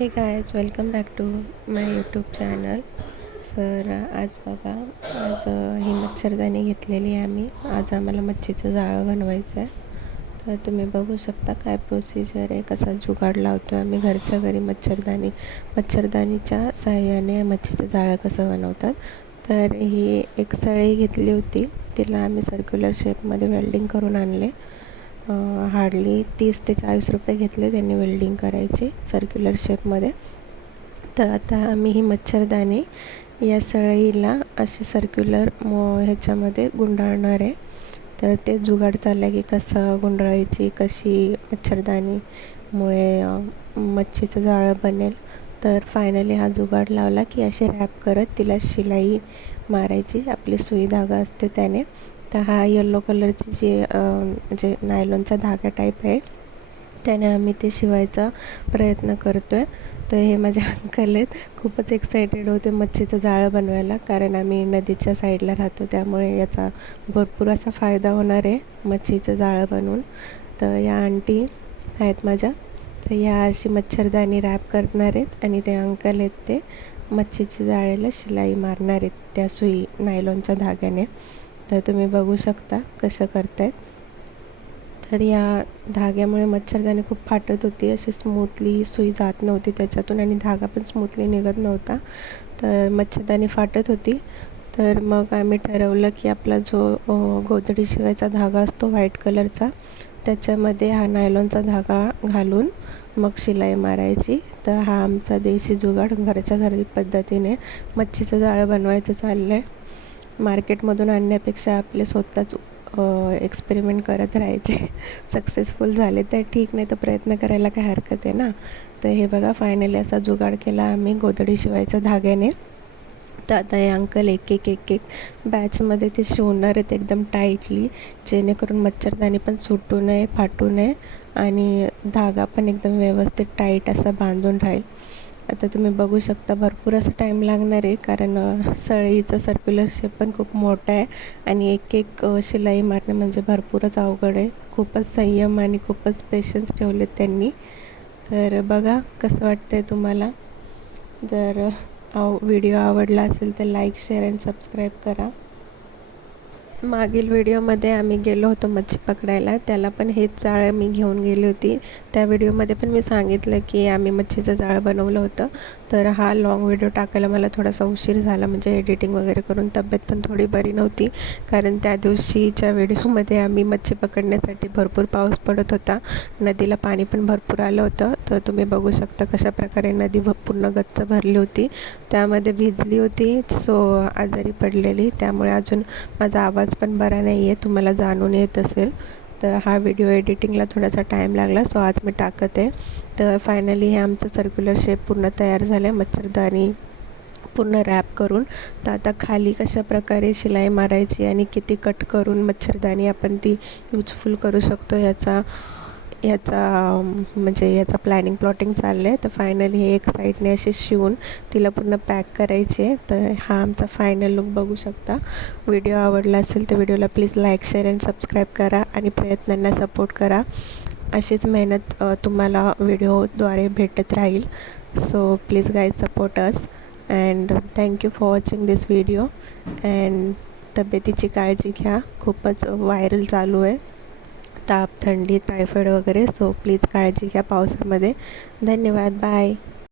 हे guys welcome back to my YouTube channel. आज बघा, ही मच्छरदाणी घेतलेली आहे आम्ही. आज आम्हाला मच्छीचं जाळं बनवायचं आहे. तर तुम्ही बघू शकता काय प्रोसिजर आहे, कसा जुगाड लावतो आहे आम्ही घरच्या घरी. मच्छरदाणीच्या साहाय्याने मच्छीचं जाळं कसं बनवतात. तर ही एक सळई घेतली होती, तिला आम्ही सर्क्युलर शेपमध्ये वेल्डिंग करून आणले. हार्डली 30 ते 40 रुपये घेतले त्यांनी वेल्डिंग करायची सर्क्युलर शेपमध्ये. तर आता आम्ही ही मच्छरदाणी या सळईला अशी सर्क्युलर ह्याच्यामध्ये गुंडाळणार आहे. तर ते जुगाड चाललं आहे की कसं गुंडाळायची, कशी मच्छरदाणीमुळे मच्छीचं जाळं बनेल. तर फायनली हा जुगाड लावला की अशी रॅप करत तिला शिलाई मारायची, आपली सुई धागा असते त्याने. तर हा येलो कलरची जे नायलॉनचा धागा टाईप आहे त्याने आम्ही ते शिवायचा प्रयत्न करतो आहे. तर हे माझे अंकल आहेत, खूपच एक्सायटेड होते मच्छीचं जाळं बनवायला, कारण आम्ही नदीच्या साईडला राहतो, त्यामुळे याचा भरपूर असा फायदा होणार आहे मच्छीचं जाळं बनवून. तर या आंटी आहेत माझ्या, तर या अशी मच्छरदाणी रॅप करणार आहेत आणि ते अंकल आहेत ते मच्छीच्या जाळ्याला शिलाई मारणार आहेत त्या सुई नायलॉनच्या धाग्याने. तर तुम्ही बघू शकता कसं करतायत. तर या धाग्यामुळे मच्छरदाणी खूप फाटत होती, अशी स्मूथली सुई जात नव्हती त्याच्यातून आणि धागा पण स्मूथली निघत नव्हता. तर मच्छरदाणी फाटत होती. तर मग आम्ही ठरवलं की आपला जो गोधडी शिवायचा धागा असतो व्हाईट कलरचा, त्याच्यामध्ये हा नायलॉनचा धागा घालून मग शिलाई मारायची. तर हा आमचा देशी जुगाड घरच्या घरी पद्धतीने मच्छीचं जाळं बनवायचं चाललं आहे. मार्केटमधून आणण्यापेक्षा आपले स्वतःच एक्सपेरिमेंट करत राहायचे. सक्सेसफुल झाले तर ठीक, नाही तर प्रयत्न करायला काय हरकत आहे ना. तर हे बघा, फायनली असा जुगाड केला आम्ही गोधडी शिवायच्या धाग्याने. तर आता हे अंकल एक एक बॅचमध्ये ते शिवणार आहेत एकदम टाईटली, जेणेकरून मच्छरदाणी पण सुटू नये, फाटू नये आणि धागा पण एकदम व्यवस्थित टाईट असा बांधून राहील. आता तुम्ही बघू शकता भरपूर असा टाईम लागणार आहे, कारण सळईचा सर्क्युलर शेप पण खूप मोठा आहे आणि एक शिलाई मारणे म्हणजे भरपूरच अवघड आहे. खूपच संयम आणि खूपच पेशन्स ठेवलेत त्यांनी. तर बघा कसं वाटतं आहे तुम्हाला. जर व्हिडिओ आवडला असेल तर लाईक, शेअर अँड सबस्क्राईब करा. मागील व्हिडिओमध्ये आम्ही गेलो होतो मच्छी पकडायला, त्याला पण हेच जाळं मी घेऊन गेली होती. त्या व्हिडिओमध्ये पण मी सांगितलं की आम्ही मच्छीचं जाळं बनवलं होतं. तर हा लाँग व्हिडिओ टाकायला मला थोडासा उशीर झाला, म्हणजे एडिटिंग वगैरे करून. तब्येत पण थोडी बरी नव्हती, कारण त्या दिवशीच्या व्हिडिओमध्ये आम्ही मच्छी पकडण्यासाठी भरपूर पाऊस पडत होता, नदीला पाणी पण भरपूर आलं होतं. तर तुम्ही बघू शकता कशा प्रकारे नदी पूर्ण गच्च भरली होती, त्यामध्ये भिजली होती, सो आजारी पडलेली. त्यामुळे अजून माझा आवाज पण बरा नाही आहे, तुम्हाला जाणून येत असेल. तर हा व्हिडिओ एडिटिंगला थोडासा टाईम लागला, सो आज मी टाकत आहे. तर फायनली हे आमचं सर्क्युलर शेप पूर्ण तयार झालं आहे मच्छरदाणी पूर्ण रॅप करून. तर आता खाली कशा प्रकारे शिलाई मारायची आणि किती कट करून मच्छरदाणी आपण ती यूजफुल करू शकतो याचा प्लॅनिंग प्लॉटिंग चाललं आहे. तर फायनली हे एक साईडने असे शिवून तिला पूर्ण पॅक करायचे. तर हा आमचा फायनल लुक बघू शकता. व्हिडिओ आवडला असेल तर व्हिडिओला please like, share and subscribe करा आणि प्रयत्नांना सपोर्ट करा. अशीच मेहनत तुम्हाला व्हिडिओद्वारे भेटत राहील. So please guys support us and thank you for watching this video. And तब्येतीची काळजी घ्या, खूपच व्हायरल चालू आहे, ताप, थंडी, टायफॉईड वगैरे. सो प्लीज काळजी घ्या पावसामध्ये. धन्यवाद, बाय.